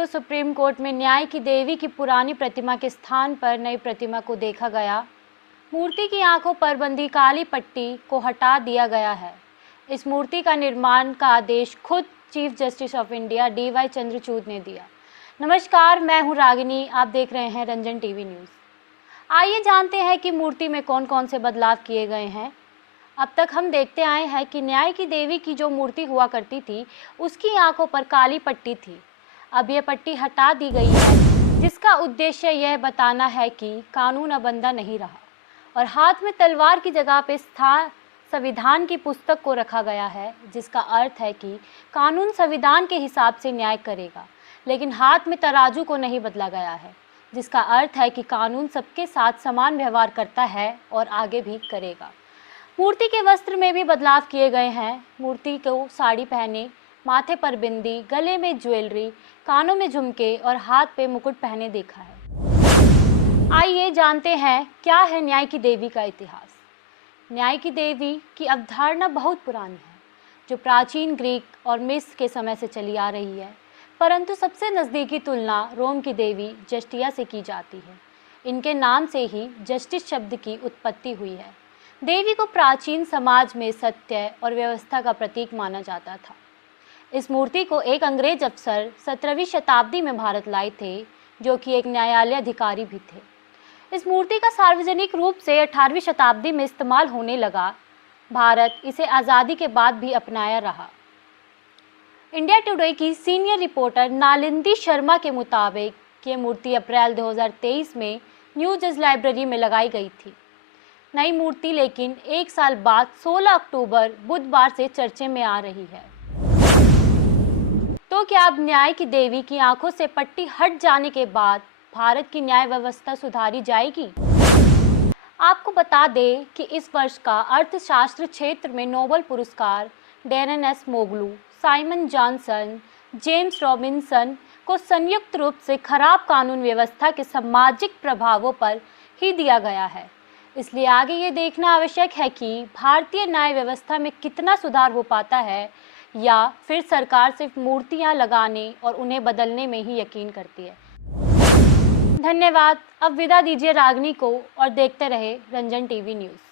को supreme court में न्याय की देवी की पुरानी प्रतिमा के स्थान पर नई प्रतिमा को देखा गया। मूर्ति की आंखों पर बंधी काली पट्टी को हटा दिया गया है। इस मूर्ति का निर्माण का आदेश खुद chief justice of India DY Chandrachud ने दिया। नमस्कार, मैं हूं रागिनी, आप देख रहे हैं रंजन टीवी न्यूज़। आइए जानते हैं कि मूर्ति में कौन कौन से बदलाव किए गए हैं। अब तक हम देखते आए हैं कि न्याय की देवी की जो मूर्ति हुआ करती थी उसकी आंखों पर काली पट्टी थी। अब यह पट्टी हटा दी गई है, जिसका उद्देश्य यह बताना है कि कानून अब अंधा नहीं रहा और हाथ में तलवार की जगह पे संविधान की पुस्तक को रखा गया है, जिसका अर्थ है कि कानून संविधान के हिसाब से न्याय करेगा, लेकिन हाथ में तराजू को नहीं बदला गया है, जिसका अर्थ है कि कानून सबके साथ समान व्यवहार करता है और आगे भी करेगा। मूर्ति के वस्त्र में भी बदलाव किए गए हैं। मूर्ति को साड़ी पहने, माथे पर बिंदी, गले में ज्वेलरी, कानों में झुमके और हाथ पे मुकुट पहने देखा है। आइए जानते हैं क्या है न्याय की देवी का इतिहास। न्याय की देवी की अवधारणा बहुत पुरानी है, जो प्राचीन ग्रीक और मिस्र के समय से चली आ रही है, परंतु सबसे नज़दीकी तुलना रोम की देवी जस्टिया से की जाती है। इनके नाम से ही जस्टिस शब्द की उत्पत्ति हुई है। देवी को प्राचीन समाज में सत्य और व्यवस्था का प्रतीक माना जाता था। इस मूर्ति को एक अंग्रेज अफसर 17वीं शताब्दी में भारत लाए थे, जो कि एक न्यायालय अधिकारी भी थे। इस मूर्ति का सार्वजनिक रूप से 18वीं शताब्दी में इस्तेमाल होने लगा। भारत इसे आज़ादी के बाद भी अपनाया रहा। इंडिया टुडे की सीनियर रिपोर्टर नालिंदी शर्मा के मुताबिक ये मूर्ति अप्रैल 2023 में न्यू जज लाइब्रेरी में लगाई गई थी। नई मूर्ति लेकिन एक साल बाद 16 अक्टूबर बुधवार से चर्चे में आ रही है। तो क्या अब न्याय की देवी की आंखों से पट्टी हट जाने के बाद भारत की न्याय व्यवस्था सुधारी जाएगी? आपको बता दें कि इस वर्ष का अर्थशास्त्र क्षेत्र में नोबेल पुरस्कार Daron Acemoglu, Simon Johnson, James Robinson को संयुक्त रूप से खराब कानून व्यवस्था के सामाजिक प्रभावों पर ही दिया गया है। इसलिए आगे ये देखना आवश्यक है कि भारतीय न्याय व्यवस्था में कितना सुधार हो पाता है, या फिर सरकार सिर्फ मूर्तियां लगाने और उन्हें बदलने में ही यकीन करती है। धन्यवाद। अब विदा दीजिए रागिनी को और देखते रहे रंजन टीवी न्यूज़।